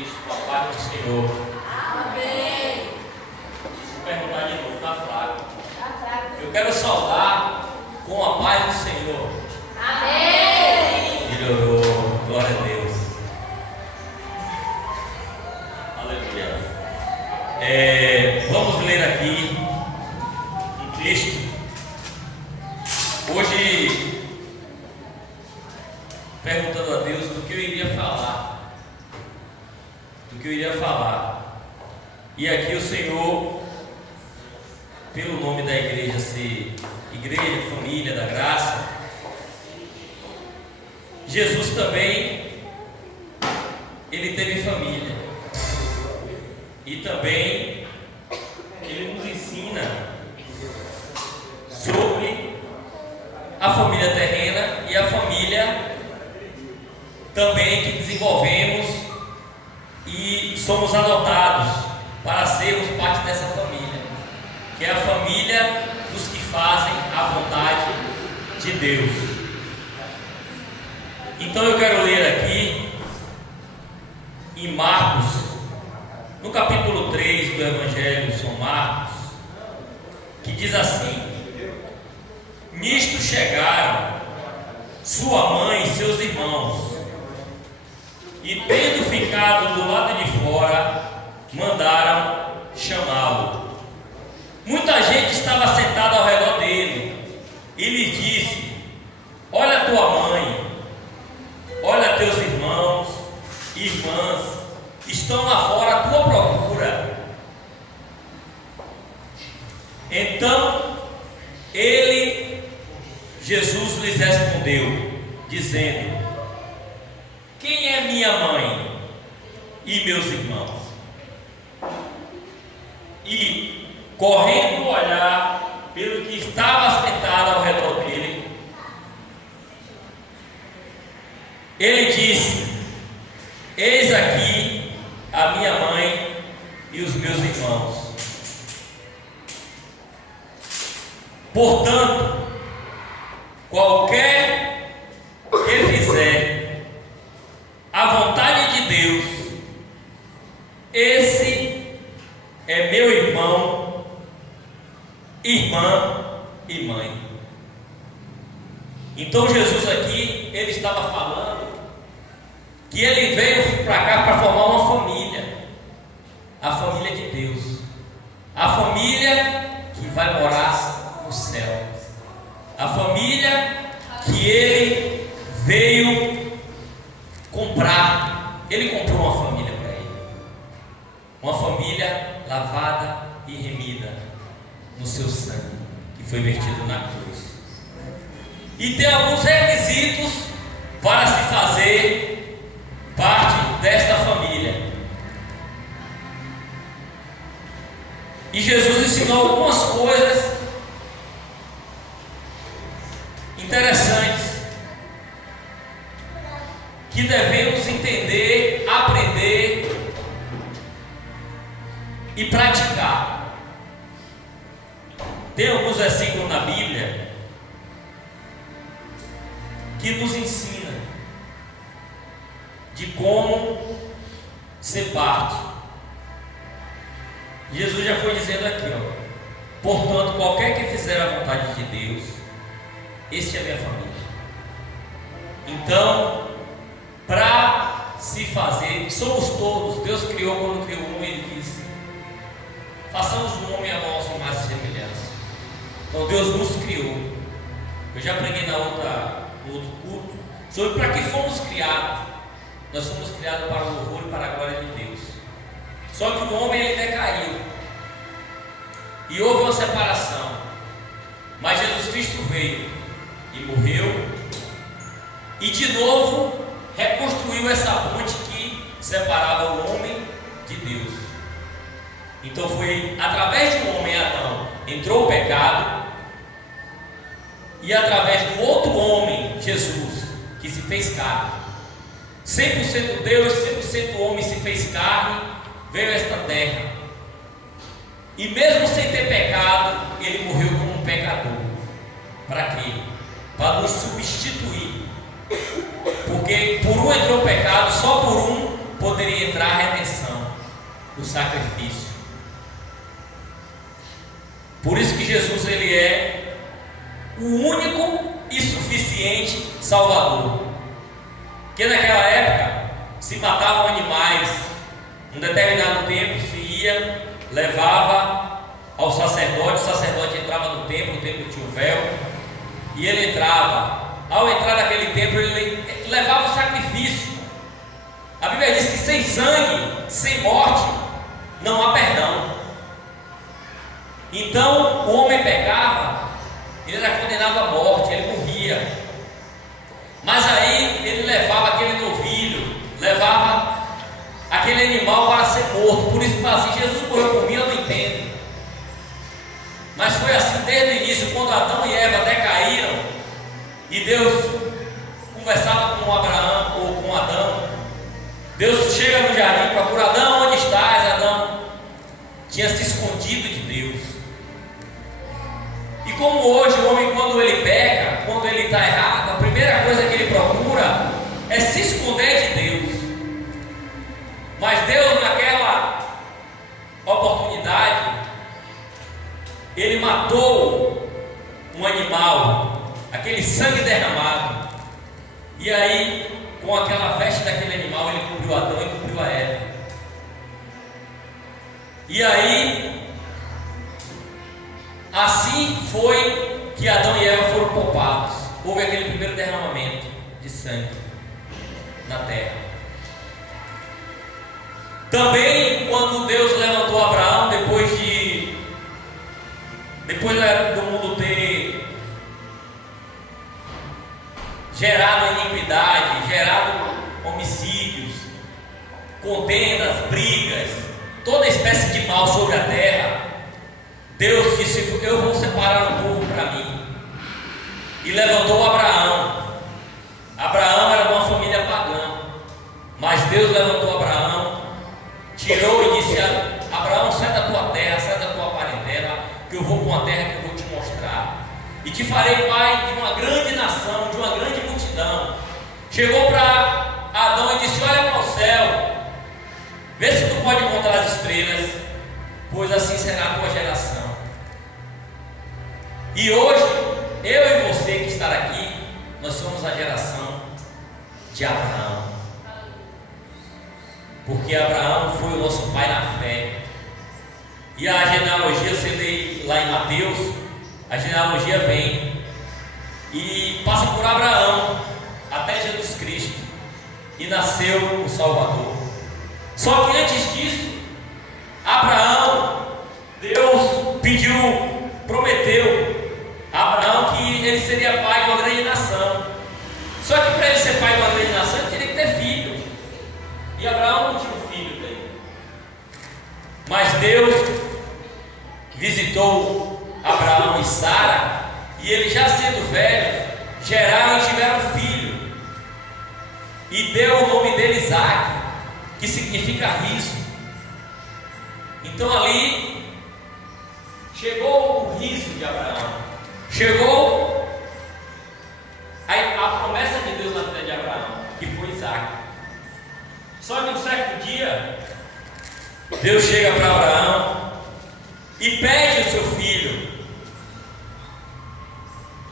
Cristo, com a paz do Senhor. Amém. Vou perguntar de novo, está fraco. Tá fraco. Eu quero saudar com a paz do Senhor. Amém. Melhorou, glória a Deus. Aleluia. Vamos ler aqui um texto. Hoje, perguntando a Deus do que eu iria falar. E aqui o Senhor, pelo nome da igreja ser Igreja, Família da Graça, Jesus também, ele teve família. E também ele nos ensina sobre a família terrena e a família também que desenvolvemos e somos adotados para sermos parte dessa família, que é a família dos que fazem a vontade de Deus. Então eu quero ler aqui em Marcos, no capítulo 3 do Evangelho de São Marcos, que diz assim: nisto chegaram sua mãe e seus irmãos, e tendo ficado do lado de fora, mandaram chamá-lo. Muita gente estava sentada ao redor dele, e lhe disse: olha tua mãe, olha teus irmãos e irmãs, estão lá fora à tua procura. Então Jesus lhes respondeu, dizendo: quem é minha mãe e meus irmãos? E, correndo olhar pelo que estava sentado ao redor dele, ele disse: eis aqui a minha mãe e os meus irmãos. Portanto, qualquer que fizer a vontade de Deus, esse é meu irmão, irmã e mãe. Então Jesus aqui, ele estava falando que ele veio para cá para formar uma família, a família de Deus, a família que vai morar no céu, a família que ele veio comprar. Ele comprou uma família para ele, uma família lavada e remida no seu sangue, que foi vertido na cruz. E tem alguns requisitos para se fazer parte desta família. E Jesus ensinou algumas coisas interessantes que devemos entender, aprender e praticar. Tem alguns versículos na Bíblia que nos ensina de como ser parte. Jesus já foi dizendo aqui, portanto, qualquer que fizer a vontade de Deus, este é a minha família. Então, para se fazer, somos todos, Deus criou, quando criou um, ele disse: façamos um homem à nossa imagem e semelhança. Então Deus nos criou. Eu já preguei no outro culto sobre para que fomos criados. Nós fomos criados para o louvor e para a glória de Deus. Só que o homem, ele decaiu e houve uma separação. Mas Jesus Cristo veio e morreu e de novo reconstruiu essa ponte que separava o homem de Deus. Então foi através de um homem, Adão, entrou o pecado, e através do outro homem, Jesus, que se fez carne, 100% Deus, 100% homem, se fez carne, veio a esta terra, e mesmo sem ter pecado, ele morreu como um pecador. Para quê? Para nos substituir. Porque por um entrou o pecado, só por um poderia entrar a do sacrifício. Por isso que Jesus, ele é o único e suficiente Salvador. Porque naquela época se matavam animais, um determinado tempo se ia, levava ao sacerdote, o sacerdote entrava no templo tinha um véu, e ele entrava. Ao entrar naquele templo, ele levava o sacrifício. A Bíblia diz que sem sangue, sem morte, não há perdão. Então o homem pecava, ele era condenado à morte, ele morria. Mas aí ele levava aquele novilho, levava aquele animal para ser morto. Por isso que fala assim: Jesus morreu por mim, eu não entendo. Mas foi assim desde o início, quando Adão e Eva até caíram, e Deus conversava com Abraão ou com Adão. Deus chega no jardim, procura Adão: onde estás, Adão? Tinha se escondido de Deus. E como hoje o homem, quando ele peca, quando ele está errado, a primeira coisa que ele procura é se esconder de Deus. Mas Deus, naquela oportunidade, ele matou um animal, aquele sangue derramado, e aí com aquela veste daquele animal ele cobriu Adão e cobriu a Eva. E aí assim foi que Adão e Eva foram poupados. Houve aquele primeiro derramamento de sangue na terra. Também quando Deus levantou Abraão, depois do mundo ter gerado iniquidade, gerado homicídios, contendas, brigas, toda espécie de mal sobre a terra, Deus disse: eu vou separar um povo para mim. E levantou Abraão. Abraão era de uma família pagã, mas Deus levantou Abraão, tirou e disse: Abraão, sai da tua terra, sai da tua parentela, que eu vou para uma terra que eu vou te mostrar, e te farei pai de uma grande nação, de uma grande multidão. Chegou para Adão e disse: olha para o céu, vê se tu pode contar as estrelas, pois assim será a tua geração. E hoje, eu e você que está aqui, nós somos a geração de Abraão, porque Abraão foi o nosso pai na fé. E a genealogia, você lê lá em Mateus, a genealogia vem e passa por Abraão até Jesus Cristo, e nasceu o Salvador. Só que antes disso, Abraão, Deus prometeu a Abraão que ele seria pai de uma grande nação. Só que para ele ser pai de uma grande nação, ele teria que ter filho, e Abraão não tinha um filho dele. Mas Deus visitou Abraão e Sara, e eles, já sendo velhos, geraram e tiveram um filho, e deu o nome dele Isaque, que significa riso. Então ali chegou o riso de Abraão, chegou a promessa de Deus na vida de Abraão, que foi Isaque. Só que um certo dia, Deus chega para Abraão e pede o seu filho.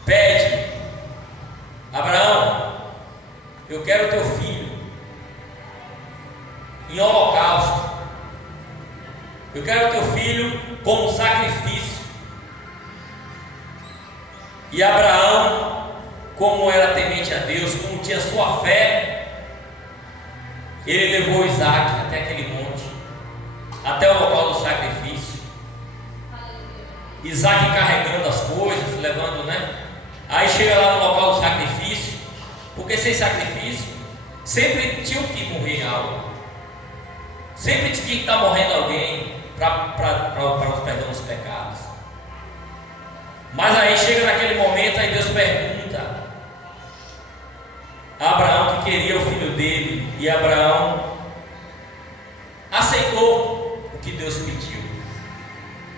Pede: Abraão, eu quero o teu filho em holocausto, eu quero o teu filho como sacrifício. E Abraão, como era temente a Deus, como tinha sua fé, ele levou Isaque até aquele monte, até o local do sacrifício. Isaque carregando as coisas, levando, né? Aí chega lá no local do sacrifício, porque sem sacrifício sempre tinha que morrer algo, sempre tinha que estar morrendo alguém para os perdão dos pecados. Mas aí chega naquele momento, aí Deus pergunta a Abraão que queria o filho dele, e Abraão aceitou o que Deus pediu.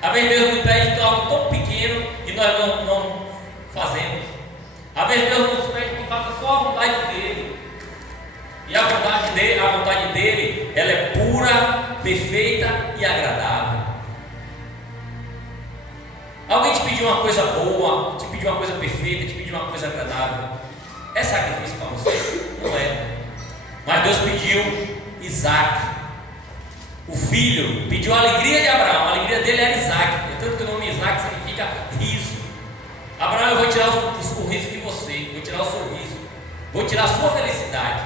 Às vezes Deus nos pede algo tão pequeno e nós não fazemos. Às vezes Deus nos pede que faça só a vontade dele, e a vontade dele, ela é pura, perfeita e agradável. Alguém te pediu uma coisa boa, te pediu uma coisa perfeita, te pediu uma coisa agradável. É sacrifício para você? Não é. Mas Deus pediu Isaac, o filho, pediu a alegria de Abraão. A alegria dele era Isaac, tanto que o nome Isaac significa riso. Abraão, eu vou tirar o riso de você, vou tirar o sorriso, vou tirar a sua felicidade.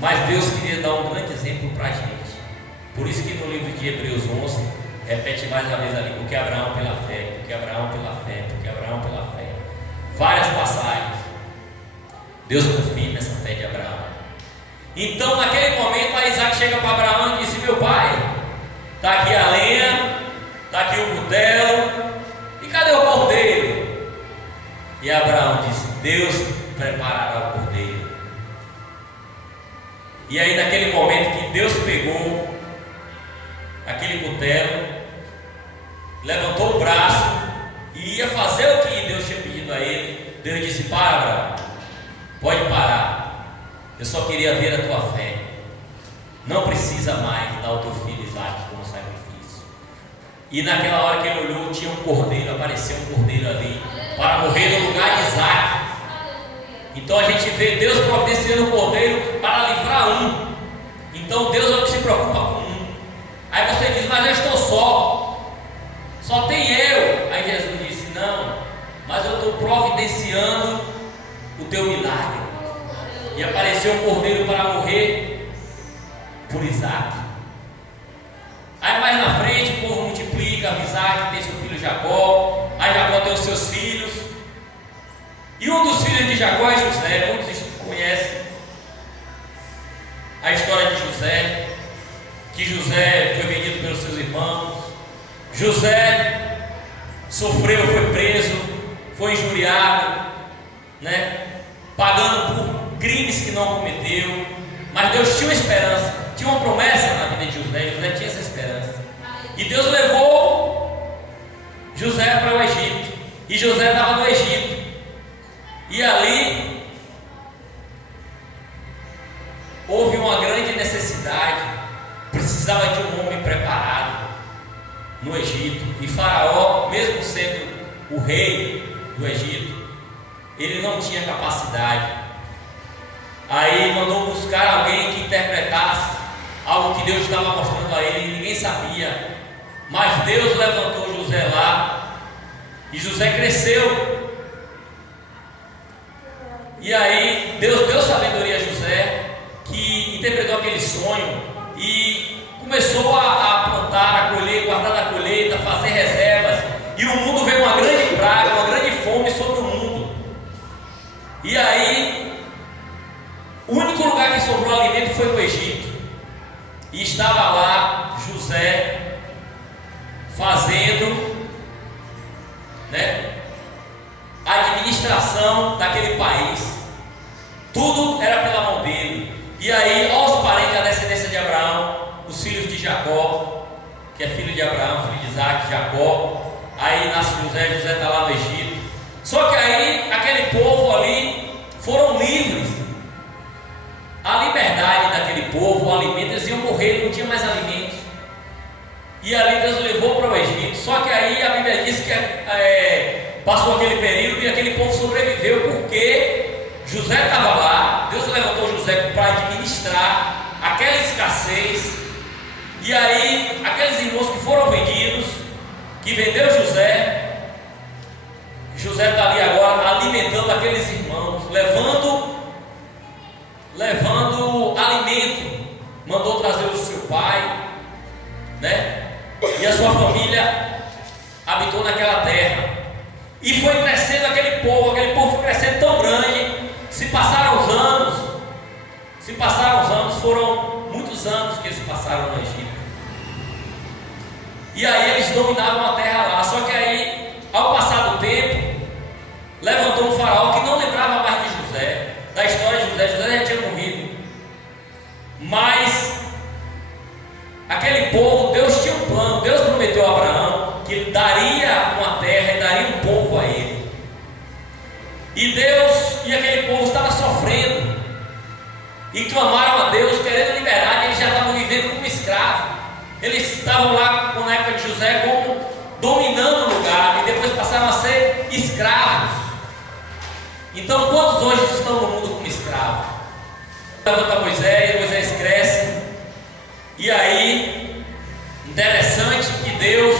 Mas Deus queria dar um grande exemplo para a gente. Por isso que no livro de Hebreus 11, repete mais uma vez ali, porque Abraão pela fé, porque Abraão pela fé, porque Abraão pela fé. Várias passagens. Deus confirma essa fé de Abraão. Então, naquele momento, Isaac chega para Abraão e disse: meu pai, está aqui a lenha, está aqui o cutelo, e cadê o cordeiro? E Abraão disse: Deus preparará o cordeiro. E aí, naquele momento que Deus pegou aquele cutelo, levantou o braço e ia fazer o que Deus tinha pedido a ele, Deus disse: para, Abraão, pode parar, eu só queria ver a tua fé, não precisa mais dar o teu filho Isaac como sacrifício. E naquela hora que ele olhou, tinha um cordeiro, apareceu um cordeiro ali, para morrer no lugar de Isaac. Então a gente vê Deus providenciando o cordeiro para livrar um. Então Deus não se preocupa com um. Aí você diz: mas eu estou só tem eu. Aí Jesus disse: não, mas eu estou providenciando o teu milagre. E apareceu um cordeiro para morrer por Isaac. Aí mais na frente o povo multiplica, Isaac tem seu filho Jacó, aí Jacó tem os seus filhos, e um dos filhos de Jacó é José. Muitos conhecem a história de José, que José foi vendido pelos seus irmãos. José sofreu, foi preso, foi injuriado, pagando por crimes que não cometeu. Mas Deus tinha uma esperança, tinha uma promessa na vida de José. José tinha essa esperança, e Deus levou José para o Egito, e José estava no Egito, e ali houve uma grande necessidade, precisava de um homem preparado no Egito. E Faraó, mesmo sendo o rei do Egito, ele não tinha capacidade. Aí mandou buscar alguém que interpretasse algo que Deus estava mostrando a ele, e ninguém sabia. Mas Deus levantou José lá, e José cresceu. E aí Deus deu sabedoria a José, que interpretou aquele sonho e começou a plantar, a colher, guardar da colheita, fazer reservas. E o mundo veio uma grande praga, uma grande fome sobre o mundo. E aí o único lugar que sobrou alimento foi no Egito. E estava lá José fazendo a administração daquele país. Tudo era pela mão dele. E aí, aos parentes da descendência de Abraão, os filhos de Jacó, que é filho de Abraão, filho de Isaac, Jacó. Aí nasce José, José está lá no Egito. Só que aí, aquele povo ali foram livres. A liberdade daquele povo, o alimento, eles iam morrer, não tinha mais alimentos. E ali Deus levou para o Egito. Só que aí a Bíblia diz que passou aquele período e aquele povo sobreviveu, porque José estava lá. Deus levantou José para administrar aquela escassez. E aí aqueles irmãos que foram vendidos, que vendeu José está ali agora alimentando aqueles irmãos, levando alimento. Mandou trazer o seu pai, e a sua família habitou naquela terra. E foi crescendo aquele povo foi crescendo tão grande. Se passaram os anos, foram muitos anos que eles passaram no Egito. E aí eles dominavam a terra lá. Só que aí, ao passar do tempo, levantou um faraó que não lembrava mais de José, da história de José. José já tinha morrido. Mas aquele povo, Deus tinha um plano. Deus prometeu a Abraão que ele daria uma terra e daria um povo a ele. E aquele povo estava sofrendo, e clamaram a Deus querendo liberdade escravo. Eles estavam lá na época de José como dominando o lugar, e depois passaram a ser escravos. Então, quantos hoje estão no mundo como escravos? Levanta Moisés cresce, e aí, interessante que Deus,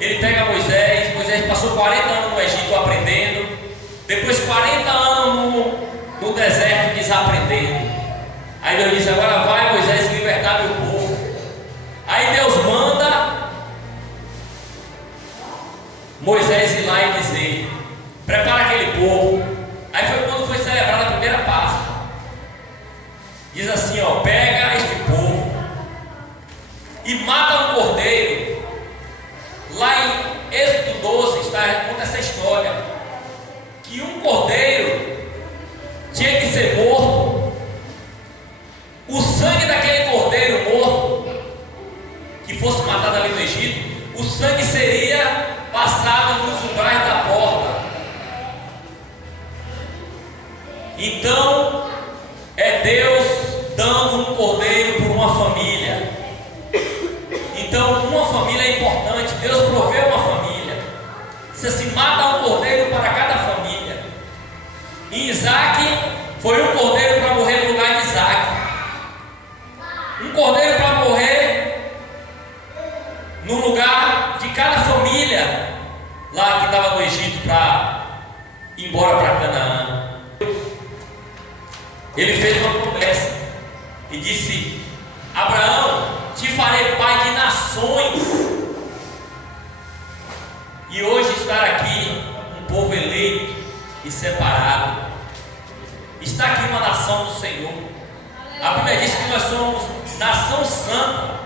ele pega Moisés passou 40 anos no Egito aprendendo, depois 40 anos no deserto desaprendendo. Aí Deus diz: agora vai, Moisés, libertar meu povo. Aí Deus manda Moisés ir lá e dizer: prepara aquele povo. Aí foi quando foi celebrada a primeira Páscoa. Diz assim: ó, pega este povo e mata um cordeiro. Lá em Êxodo 12 conta essa história, que um cordeiro tinha que ser morto. O sangue daquele cordeiro morto, que fosse matado ali no Egito, o sangue seria passado nos umbrais da porta. Então, é Deus dando um cordeiro por uma família. Então, uma família é importante. Deus proveu uma família. Você se mata um cordeiro para cada família. Em Isaac, foi um cordeiro para morrer no lugar de Isaac. Um cordeiro para morrer no lugar de cada família lá que estava no Egito para ir embora para Canaã. Ele fez uma promessa e disse: Abraão, te farei pai de nações. E hoje estar aqui um povo eleito e separado, está aqui uma nação do Senhor. A Bíblia diz que nós somos nação santa,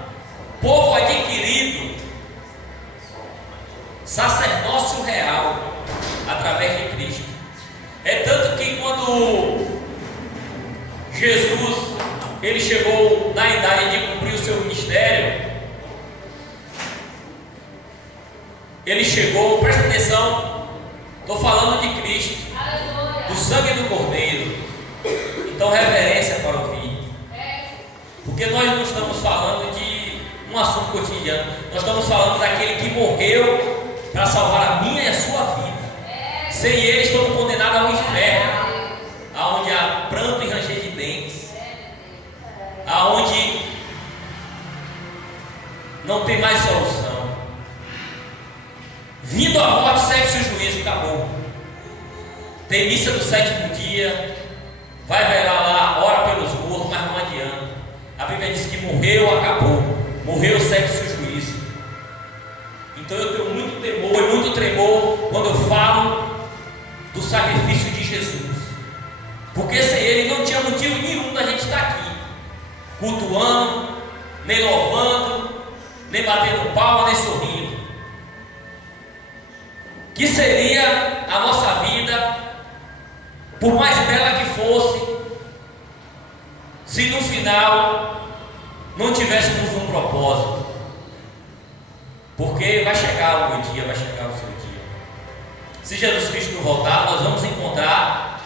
povo adquirido, sacerdócio real, através de Cristo. É tanto que quando Jesus, ele chegou na idade de cumprir o seu ministério, ele chegou, presta atenção, estou falando de Cristo, do sangue do Cordeiro. Então, reverência para ouvir, porque nós não estamos falando de um assunto cotidiano, nós estamos falando daquele que morreu para salvar a minha e a sua vida. Sem ele, estamos condenados ao inferno, aonde há pranto e ranger de dentes, aonde não tem mais solução. Vindo a morte, segue-se o juízo, acabou. Tem missa do 7º dia, vai velar lá, ora pelos mortos, mas não adianta. A Bíblia diz que morreu, acabou. Morreu, segue-se o juízo. Então eu tenho muito temor e muito tremor quando eu falo do sacrifício de Jesus, porque sem ele não tinha motivo nenhum da gente estar aqui cultuando, nem louvando, nem batendo palma, nem sorrindo. Que seria a nossa vida, por mais bela que fosse, se no final não tivéssemos um propósito? Porque vai chegar o meu dia, vai chegar o seu dia. Se Jesus Cristo não voltar, nós vamos encontrar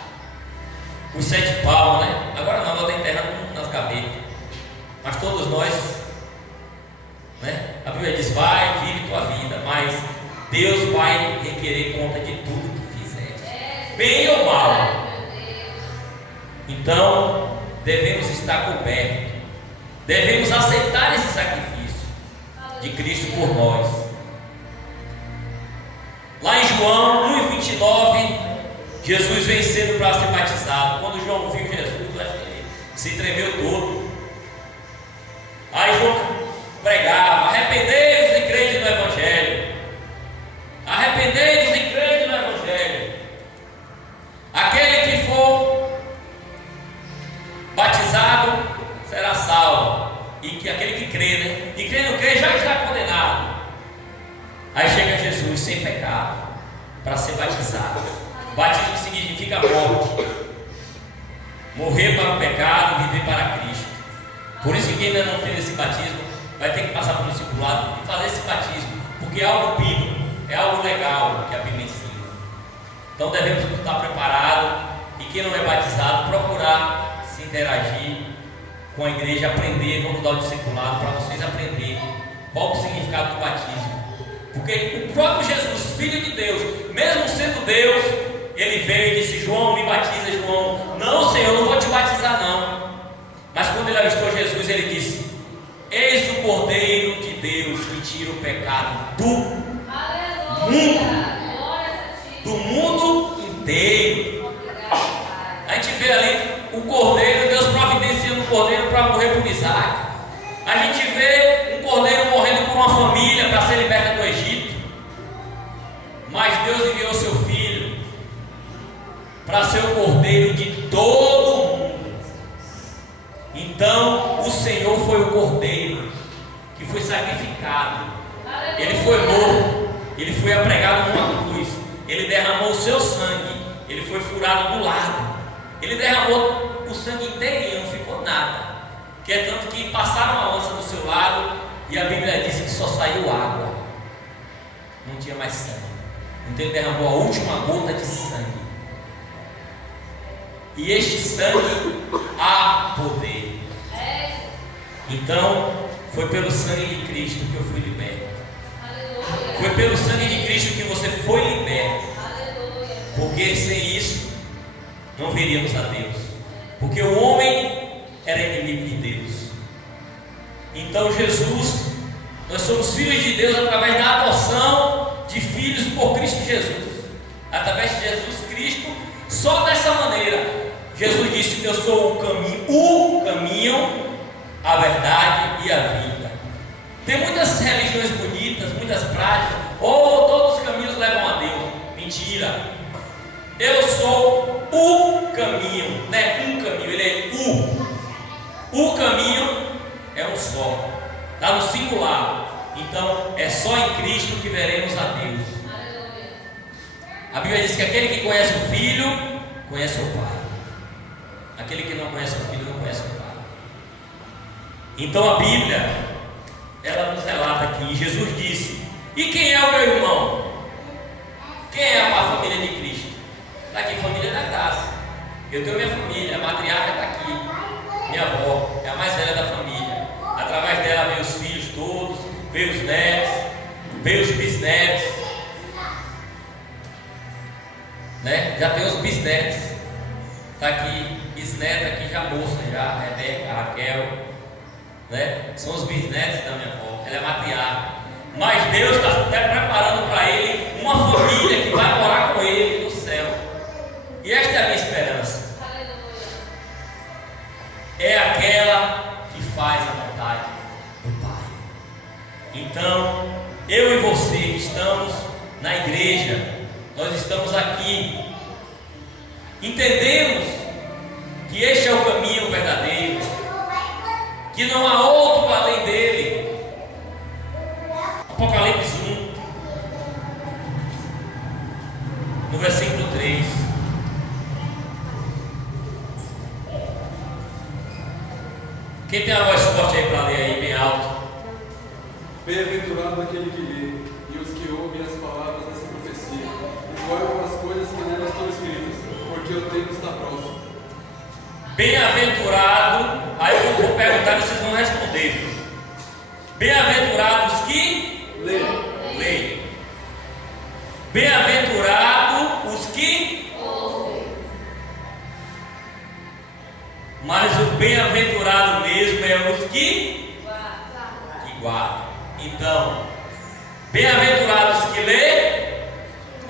os 7 palmos, né? Agora não, nós enterramos nas gavetas, mas todos nós, né? A Bíblia diz: vai, vive tua vida, mas Deus vai requerer conta de tudo que fizer, bem ou mal. Então, devemos estar cobertos, devemos aceitar esse sacrifício de Cristo por nós. Lá em João 1,29, Jesus vem cedo para ser batizado. Quando João viu Jesus, ele se tremeu todo. Aí João pregava: arrependei-vos e crede no Evangelho. Arrependei-vos e crede no Evangelho. Aquele que for batizado será salvo, e que aquele que crê, né? E quem não crê já está condenado. Aí chega Jesus sem pecado para ser batizado. Batismo significa morte, morrer para o pecado e viver para Cristo. Por isso que quem ainda não fez esse batismo vai ter que passar por um discipulado e fazer esse batismo, porque é algo bíblico, é algo legal que a Bíblia ensina. Então devemos estar preparados, e quem não é batizado, procurar se interagir com a igreja aprender, vamos dar o discipulado para vocês aprenderem qual o significado do batismo. Porque o próprio Jesus, Filho de Deus, mesmo sendo Deus, ele veio e disse: João, me batiza, João. Não, Senhor, eu não vou te batizar não. Mas quando ele avistou Jesus, ele disse: eis o Cordeiro de Deus que tira o pecado do mundo inteiro. A gente vê ali o Cordeiro, Deus providenciando o Cordeiro para morrer por Isaac. A gente vê um Cordeiro morrendo por uma família para ser liberta do Egito. Mas Deus enviou seu Filho para ser o Cordeiro de todo mundo. Então o Senhor foi o Cordeiro que foi sacrificado. Ele foi morto, ele foi apregado numa cruz, ele derramou o seu sangue, ele foi furado do lado, ele derramou o sangue inteirinho, não ficou nada. Que é tanto que passaram a lança do seu lado e a Bíblia diz que só saiu água, não tinha mais sangue. Então ele derramou a última gota de sangue. E este sangue há poder. Então foi pelo sangue de Cristo que eu fui liberto. Foi pelo sangue de Cristo que você foi liberto. Porque sem isso não veríamos a Deus. Porque o homem era inimigo de Deus. Então Jesus, nós somos filhos de Deus através da adoção de filhos por Cristo Jesus. Através de Jesus Cristo, só dessa maneira. Jesus disse que eu sou o caminho, a verdade e a vida. Tem muitas religiões bonitas, muitas práticas. Todos os caminhos levam a Deus. Mentira. Eu sou o caminho, não é um caminho, ele é o. O caminho é um só. Está no singular. Então é só em Cristo que veremos a Deus. A Bíblia diz que aquele que conhece o Filho, conhece o Pai. Aquele que não conhece o Filho, não conhece o Pai. Então a Bíblia, ela nos relata aqui, Jesus disse: e quem é o meu irmão? Quem é a família de Cristo? Está aqui, família da graça. Eu tenho minha família, a matriarca está aqui, minha avó, é a mais velha da família. Através dela veio os filhos todos, veio os netos, veio os bisnetos, né? Já tem os bisnetos. Está aqui, bisneta aqui já moça, já, Rebeca, Raquel, né? São os bisnetos da minha avó, ela é matriarca. Mas Deus está até preparando para ele uma família que vai morar com ele no céu. E esta é a minha esperança. É aquela que faz a vontade do Pai. Então, eu e você estamos na igreja, nós estamos aqui. Entendemos que este é o caminho verdadeiro, que não há outro além dele. Apocalipse 1, no versículo 3. Quem tem a voz forte aí para ler aí, bem alto? Bem-aventurado aquele que lê, e os que ouvem as palavras dessa profecia, e guardam as coisas que nelas estão escritas, porque o tempo está próximo. Bem-aventurado, aí eu vou perguntar e vocês vão responder. Bem-aventurados que leem. Bem-aventurados os que ouvem. Mas o bem-aventurado mesmo é os que guardam. Então, bem-aventurados que lêem.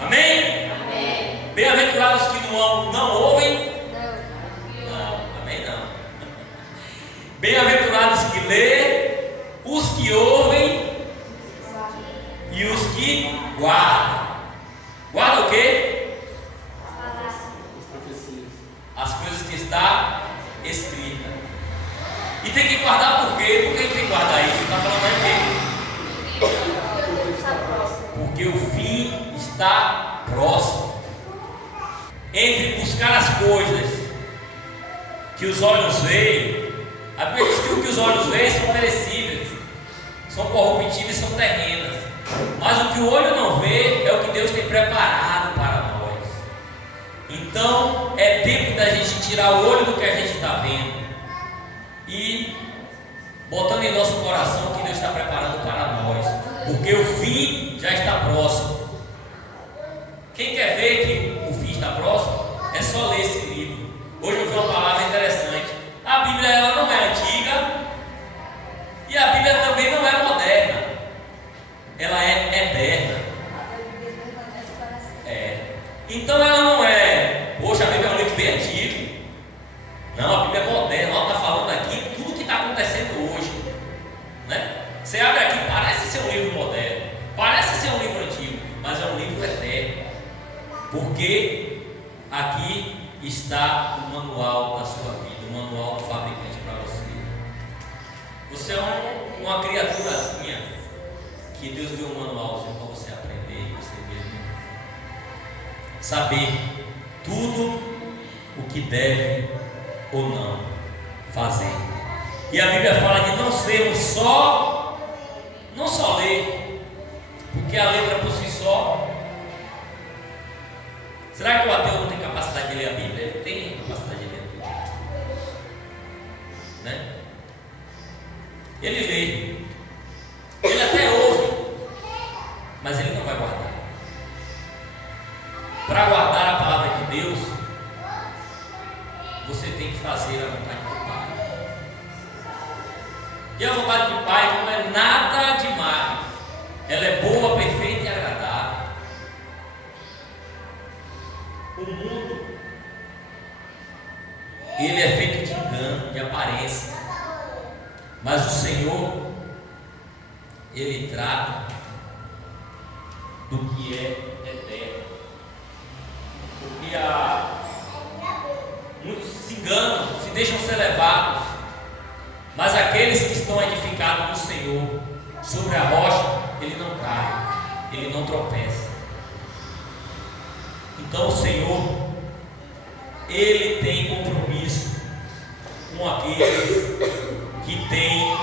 Amém? Amém. Bem-aventurados que não ouvem. Não, amém não. Bem-aventurados que lêem, os que ouvem e os que guardam. Guarda o quê? As profecias. As coisas que está escrita. E tem que guardar por quê? Por que tem que guardar isso? Está falando aí o quê? Porque o fim está próximo. Entre buscar as coisas que os olhos veem, a Bíblia diz que o que os olhos veem são perecíveis, são corruptíveis, são terrenas. Mas o que o olho não vê é o que Deus tem preparado para nós. Então é tempo da gente tirar o olho do que a gente está vendo e botando em nosso coração o que Deus está preparando para nós, porque o fim já está próximo. Quem quer ver que o fim está próximo, é só ler esse livro. Hoje eu vi uma palavra interessante. A Bíblia ela não é antiga e a Bíblia também não é moderna. Ela é eterna. Então ela não é, poxa, a Bíblia é um livro bem antigo. Não, a Bíblia é moderna. Ela está falando aqui tudo que está acontecendo hoje, né? Você abre aqui, parece ser um livro moderno, parece ser um livro antigo, mas é um livro eterno, porque aqui está o manual da sua vida, o manual do fabricante para você. Você é uma criaturazinha que Deus deu um manualzinho para você aprender e você mesmo saber tudo o que deve ou não fazer. E a Bíblia fala de não sermos não só ler, porque a letra por si só. Será que o ateu não tem capacidade de ler a Bíblia? Ele tem capacidade de ler a Bíblia, né? Ele lê, ele até ouve, mas ele não vai guardar. Para guardar a palavra de Deus, você tem que fazer a vontade do Pai. E a vontade do Pai não é nada demais. Ela é boa, perfeita e agradável. O mundo, ele é feito de engano, de aparência. Mas o Senhor, Ele trata do que é eterno. Porque muitos se enganam, se deixam ser levados. Mas aqueles que estão edificados no Senhor, sobre a rocha, ele não cai, ele não tropeça. Então o Senhor, Ele tem compromisso com aqueles que têm